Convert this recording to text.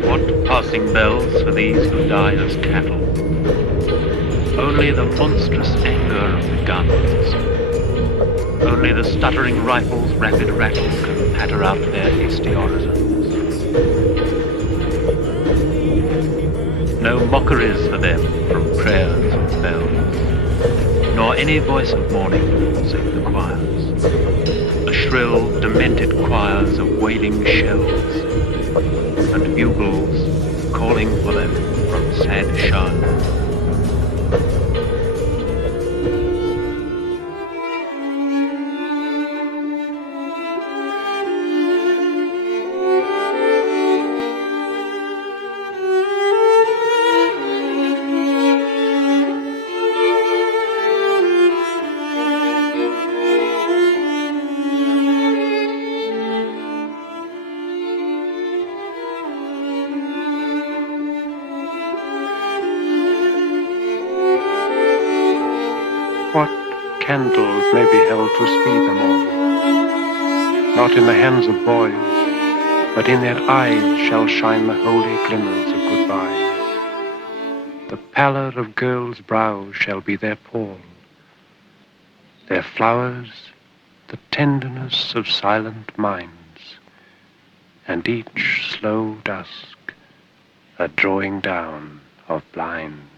What passing bells for these who die as cattle? Only the monstrous anger of the guns. Only the stuttering rifle's rapid rattle can patter out their hasty orisons. No mockeries for them from prayers and bells, nor any voice of mourning save the choirs, the shrill, demented choirs of wailing shells, and bugles calling for them from sad shires. What candles may be held to speed them all? Not in the hands of boys, but in their eyes shall shine the holy glimmers of goodbyes. The pallor of girls' brows shall be their pall, their flowers the tenderness of silent minds, and each slow dusk a drawing down of blinds.